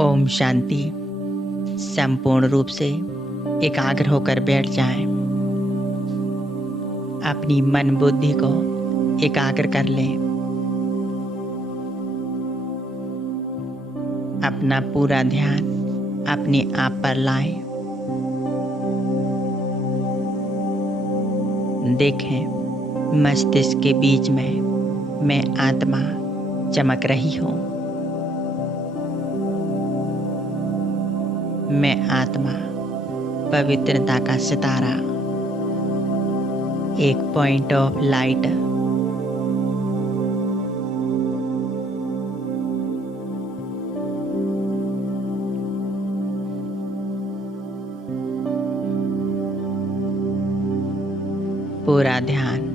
ओम शांति। संपूर्ण रूप से एकाग्र होकर बैठ जाएं। अपनी मन बुद्धि को एकाग्र कर लें। अपना पूरा ध्यान अपने आप पर लाएं। देखें, मस्तिष्क के बीच में मैं आत्मा चमक रही हूँ। मैं आत्मा पवित्रता का सितारा, एक पॉइंट ऑफ लाइट। पूरा ध्यान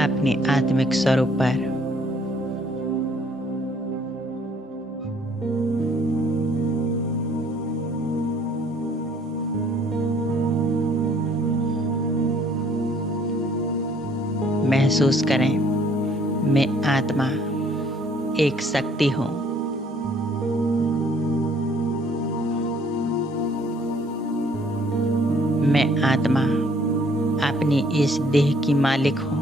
अपने आत्मिक स्वरूप पर। महसूस करें, मैं आत्मा एक शक्ति हूँ। मैं आत्मा अपनी इस देह की मालिक हूँ।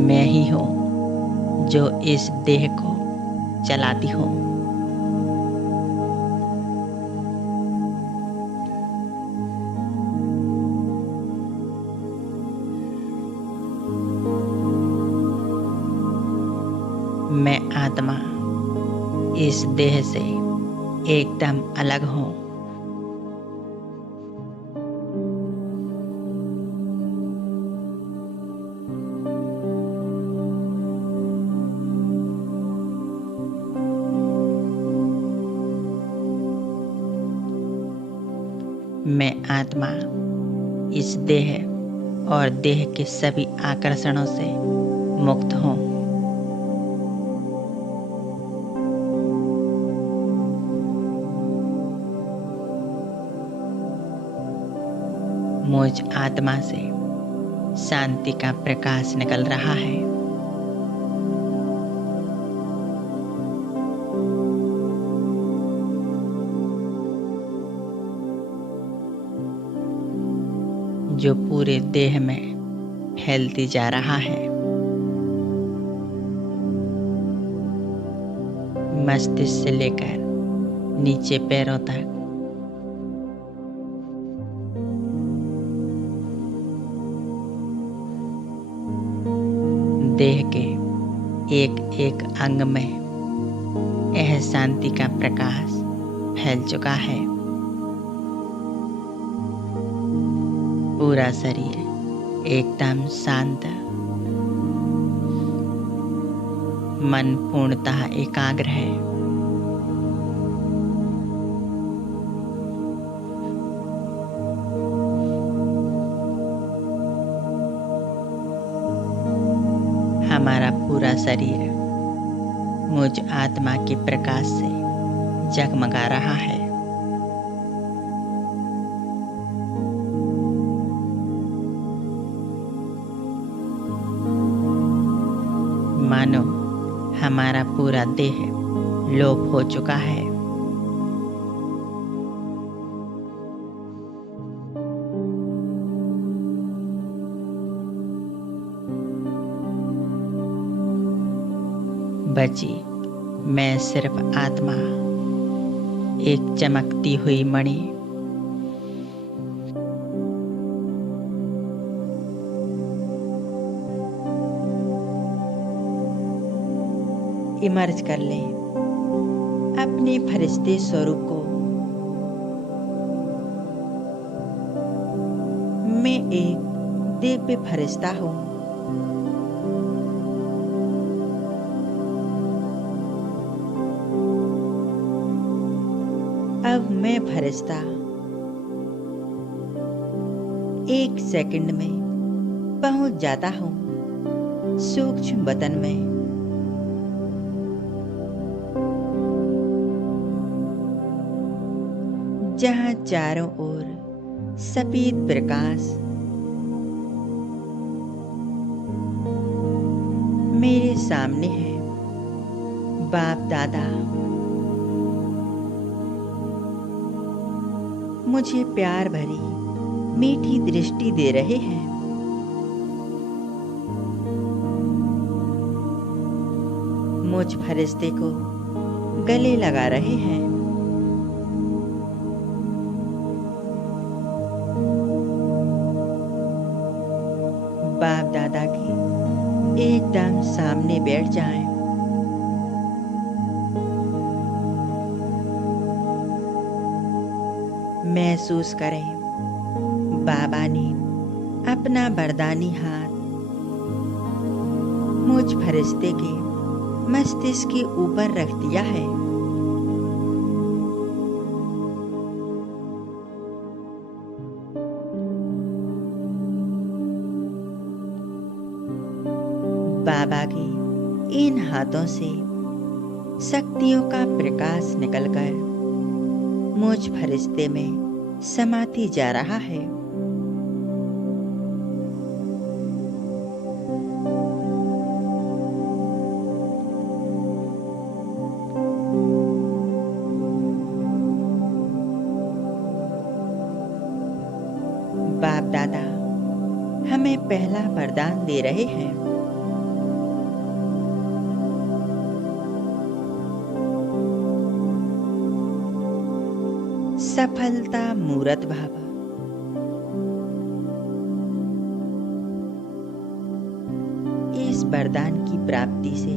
मैं ही हूँ जो इस देह को चलाती हूँ। मैं आत्मा इस देह से एकदम अलग हूँ। मैं आत्मा इस देह और देह के सभी आकर्षणों से मुक्त हूँ। मुझ आत्मा से शांति का प्रकाश निकल रहा है। जो पूरे देह में फैलती जा रहा है। मस्तिष्क से लेकर नीचे पैरों तक। देह के एक एक अंग में यह शांति का प्रकाश फैल चुका है। पूरा शरीर एकदम शांत, मन पूर्णतः एकाग्र है। हमारा पूरा शरीर मुझ आत्मा के प्रकाश से जगमगा रहा है। मानो हमारा पूरा देह लोप हो चुका है। बची मैं सिर्फ आत्मा, एक चमकती हुई मणि। इमर्ज कर लें अपने फरिश्ते स्वरूप को। मैं एक दिव्य फरिश्ता हूँ। अब मैं फरिश्ता एक सेकंड में पहुंच जाता हूँ सूक्ष्म वतन में। जहाँ चारों ओर सफेद प्रकाश मेरे सामने है। बाप दादा मुझे प्यार भरी मीठी दृष्टि दे रहे हैं। मुझ फरिश्ते को गले लगा रहे हैं। बाप दादा के एकदम सामने बैठ जाएं। महसूस करें बाबा ने अपना वरदानी हाथ मुझ फरिश्ते के मस्तिष्क के ऊपर रख दिया है। बाबा के इन हाथों से शक्तियों का प्रकाश निकलकर मुझ फरिश्ते में समाती जा रहा है। बाप दादा हमें पहला वरदान दे रहे हैं। सफलता मूर्त भाव। इस वरदान की प्राप्ति से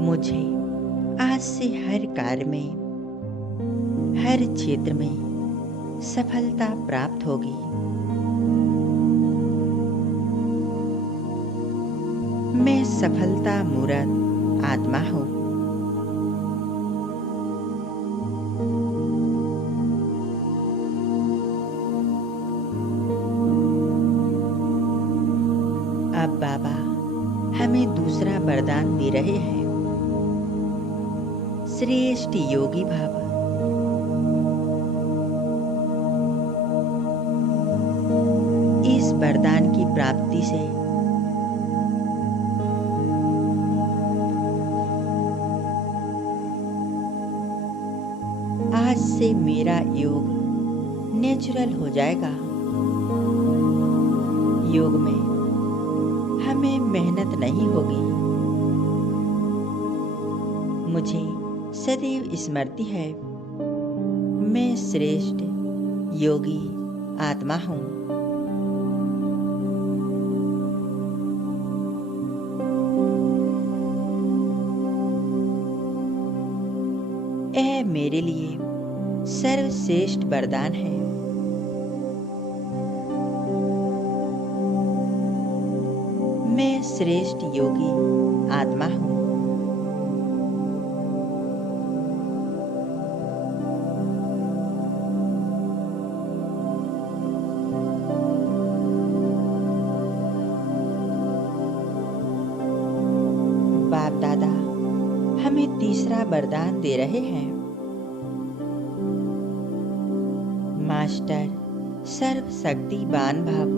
मुझे आज से हर कार्य में, हर क्षेत्र में सफलता प्राप्त होगी। मैं सफलता मूर्त आत्मा हूँ। अब बाबा हमें दूसरा वरदान दे रहे हैं। श्रेष्ठ योगी भाव। इस वरदान की प्राप्ति से आज से मेरा योग नेचुरल हो जाएगा। योग में हमें मेहनत नहीं होगी। मुझे सदैव स्मृति है, मैं श्रेष्ठ योगी आत्मा हूँ। यह मेरे लिए सर्वश्रेष्ठ वरदान है। मैं श्रेष्ठ योगी आत्मा हूँ। बाप दादा हमें तीसरा वरदान दे रहे हैं। मास्टर सर्वशक्तिवान भव।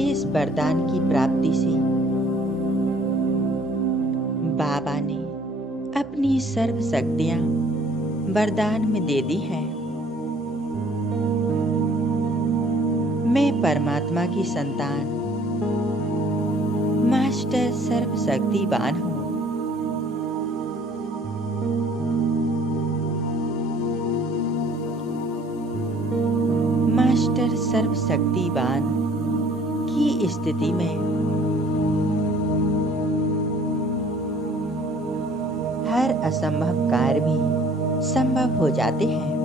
इस वरदान की प्राप्ति से बाबा ने अपनी सर्व शक्तियां वरदान में दे दी हैं। मैं परमात्मा की संतान मास्टर सर्वशक्तिवान हूँ। मास्टर सर्वशक्तिवान की स्थिति में हर असंभव कार्य भी संभव हो जाते हैं।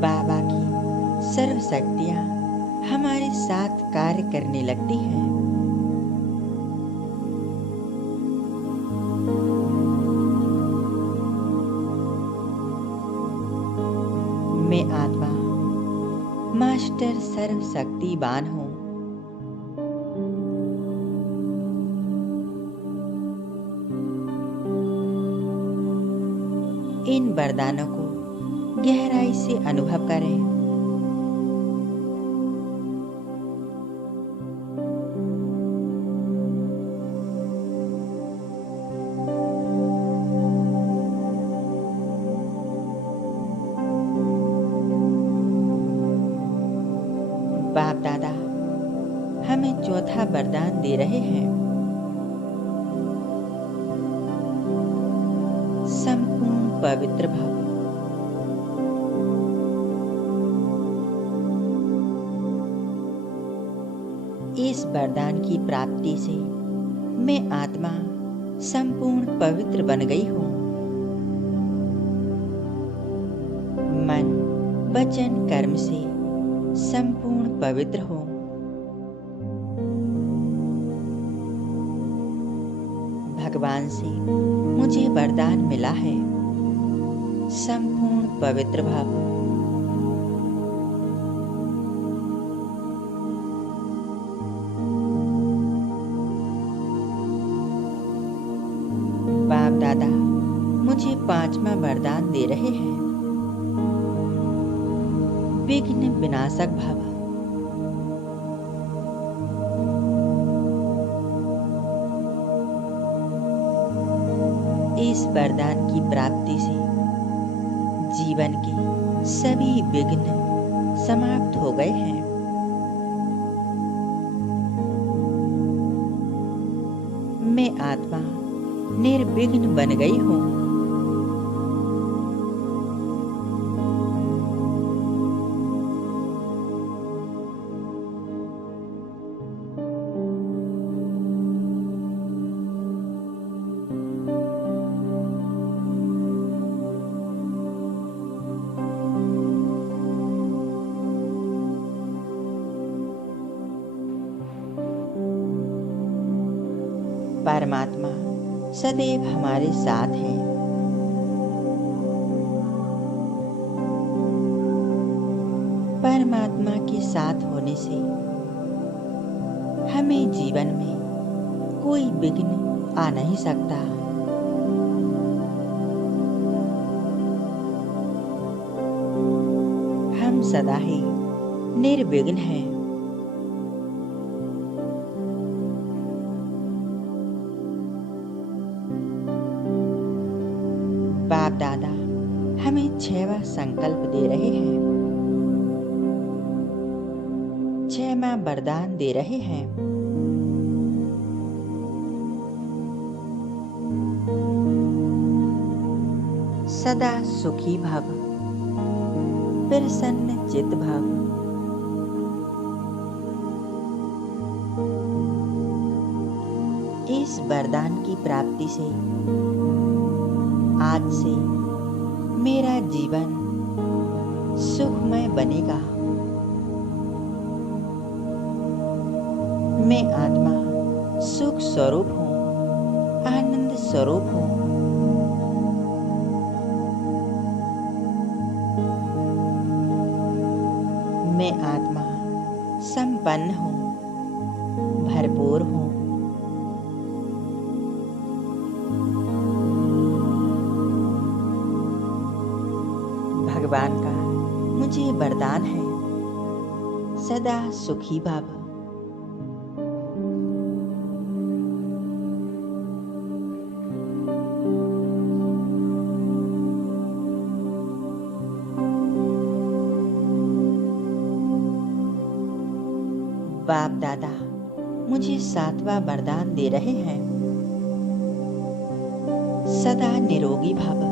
बाबा की सर्व शक्तियाँ हमारे साथ कार्य करने लगती हैं। मैं आत्मा मास्टर सर्वशक्तिवान हूँ। इन वरदानों को गहराई से अनुभव करें। बाप दादा हमें चौथा वरदान दे रहे हैं, संपूर्ण पवित्र भव। इस वरदान की प्राप्ति से मैं आत्मा संपूर्ण पवित्र बन गई हूँ। मन, वचन, कर्म से संपूर्ण पवित्र हूँ। भगवान से मुझे वरदान मिला है, संपूर्ण पवित्र भव। बाप दादा मुझे पांचवा वरदान दे रहे हैं, विघ्न विनाशक भव। इस वरदान की प्राप्ति से जीवन के सभी विघ्न समाप्त हो गए हैं। मैं आत्मा निर्विघ्न बन गई हूँ। परमात्मा सदैव हमारे साथ है। परमात्मा के साथ होने से हमें जीवन में कोई विघ्न आ नहीं सकता। हम सदा ही निर्विघ्न हैं। बाप दादा हमें 6वां संकल्प दे रहे हैं, 6वां वरदान दे रहे हैं। सदा सुखी भव, प्रसन्न चित भव। इस वरदान की प्राप्ति से आज से मेरा जीवन सुखमय बनेगा। मैं आत्मा सुख स्वरूप हूँ, आनंद स्वरूप हूँ। मैं आत्मा संपन्न हूँ, भरपूर हूँ। भगवान का मुझे वरदान है, सदा सुखी भव। बाप दादा मुझे 7वां वरदान दे रहे हैं, सदा निरोगी भव।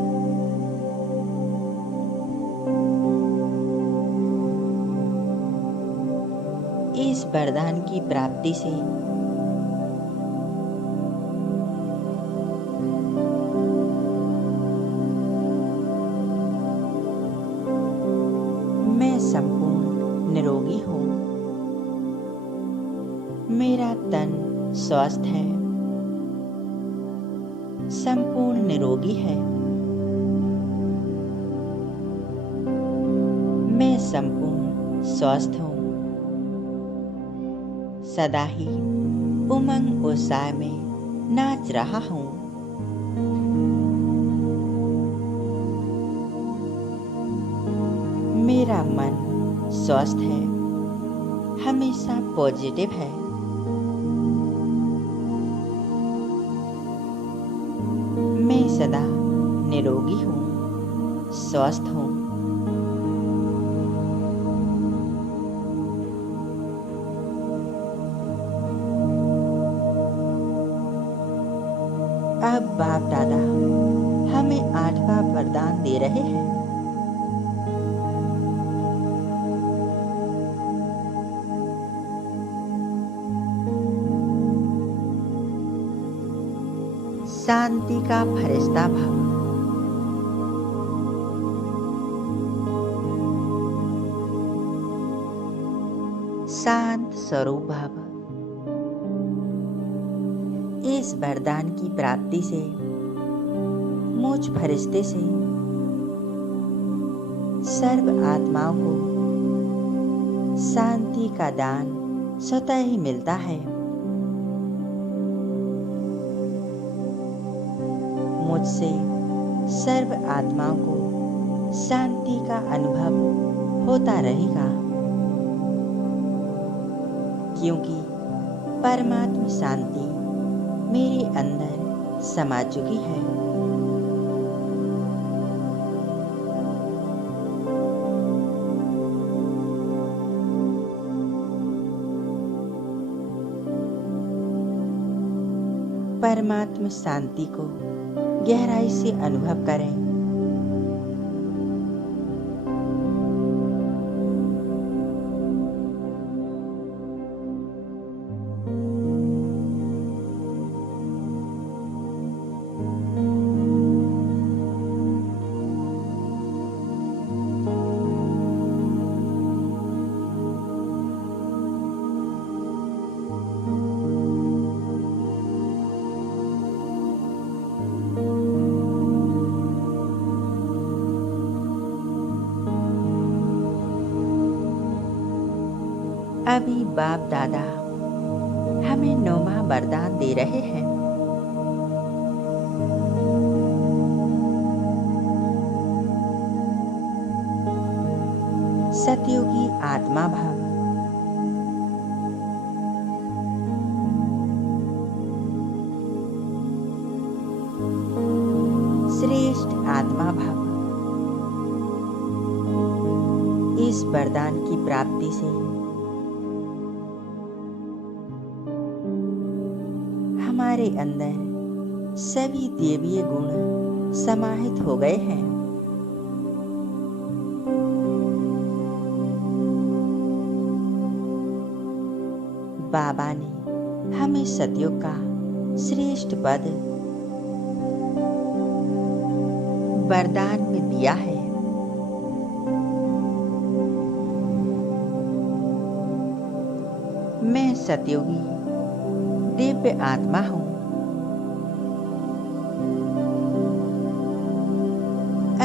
इस वरदान की प्राप्ति से मैं संपूर्ण निरोगी हूँ। मेरा तन स्वस्थ है, संपूर्ण निरोगी है। मैं संपूर्ण स्वस्थ हूँ, सदा ही उमंग उत्साह में नाच रहा हूँ। मेरा मन स्वस्थ है, हमेशा पॉजिटिव है। मैं सदा निरोगी हूँ, स्वस्थ हूँ। अब बाप दादा हमें 8वां वरदान दे रहे हैं। शांति का फरिश्ता भव। शांत स्वरूप भव। इस वरदान की प्राप्ति से मुझ फरिश्ते से सर्व आत्माओं को शांति का दान स्वतः ही मिलता है। मुझसे सर्व आत्माओं को शांति का अनुभव होता रहेगा, क्योंकि परमात्मा शांति मेरे अंदर समा चुकी है। परमात्मा शांति को गहराई से अनुभव करें। अभी बाप दादा हमें 9वां वरदान दे रहे हैं। सतयुगी आत्मा भाव। श्रेष्ठ आत्मा भाव। इस वरदान की प्राप्ति से हमारे अंदर सभी देवीय गुण समाहित हो गए हैं। बाबा ने हमें सतयुग का श्रेष्ठ पद वरदान में दिया है। मैं सतयुगी दिव्य आत्मा हूँ।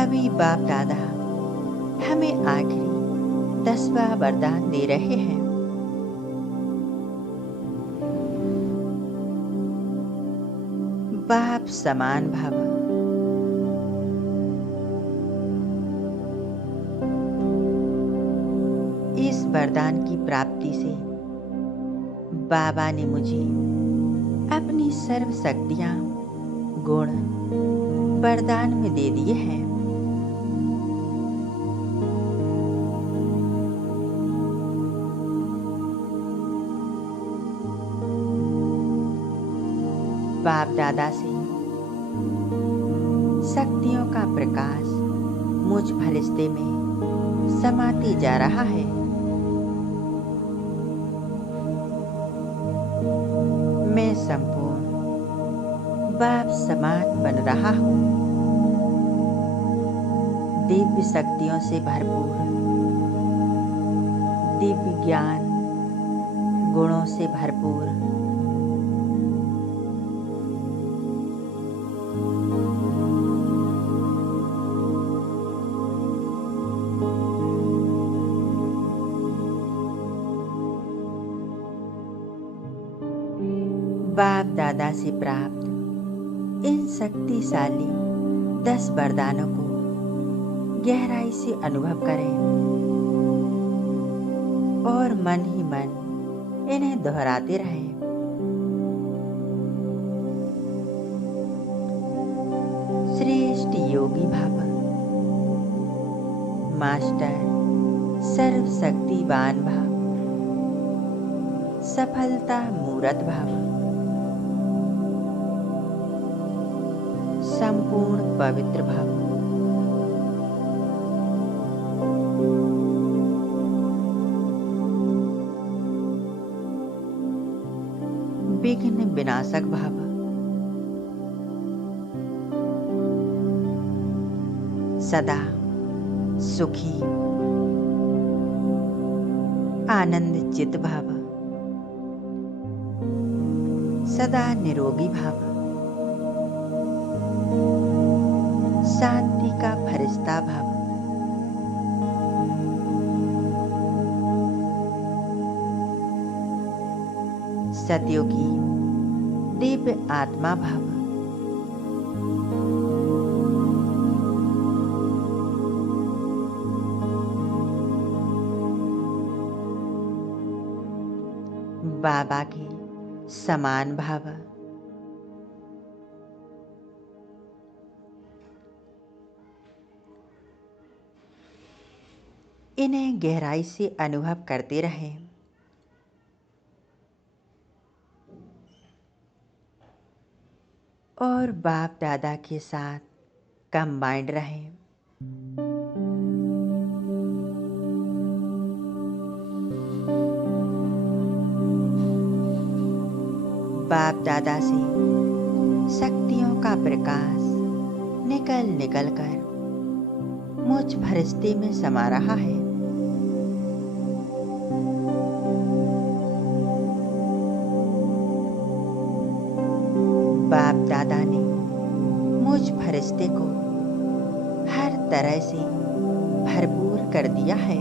अभी बाप दादा हमें आखिरी 10वां वरदान दे रहे हैं। बाप समान भव। इस वरदान की प्राप्ति से बाबा ने मुझे अपनी सर्व शक्तियां गुण वरदान में दे दिए हैं। बाप दादा से शक्तियों का प्रकाश मुझ फरिश्ते में समाते जा रहा है। मैं संपूर्ण बाप समान बन रहा हूँ। दिव्य शक्तियों से भरपूर, दिव्य ज्ञान गुणों से भरपूर, बाप दादा से प्राप्त इन शक्तिशाली 10 वरदानों को गहराई से अनुभव करें। और मन ही मन इन्हें दोहराते रहें। श्रेष्ठ योगी भव, मास्टर सर्वशक्तिवान भव, सफलता मूरत भव, संपूर्ण पवित्र भव। विघ्न विनाशक भव, सदा सुखी आनंद चित भव, सदा निरोगी भव, शांति का फरिश्ता भव, सतयुगी दिव्य आत्मा भव, बाबा के समान भव, इन्हें गहराई से अनुभव करते रहें। और बाप दादा के साथ कंबाइंड रहें। बाप दादा से शक्तियों का प्रकाश निकल निकल कर मुझ फरिश्ते में समा रहा है। बाप दादा ने मुझ फरिश्ते को हर तरह से भरपूर कर दिया है।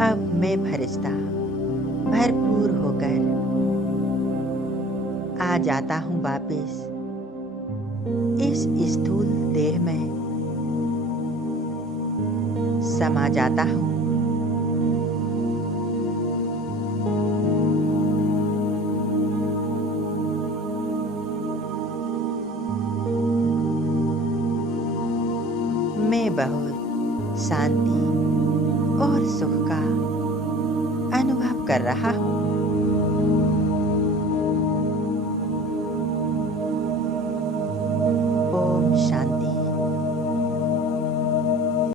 अब मैं फरिश्ता भरपूर होकर आ जाता हूँ वापिस इस स्थूल देह में समा जाता हूँ। मैं बहुत शांति और सुख का अनुभव कर रहा हूँ।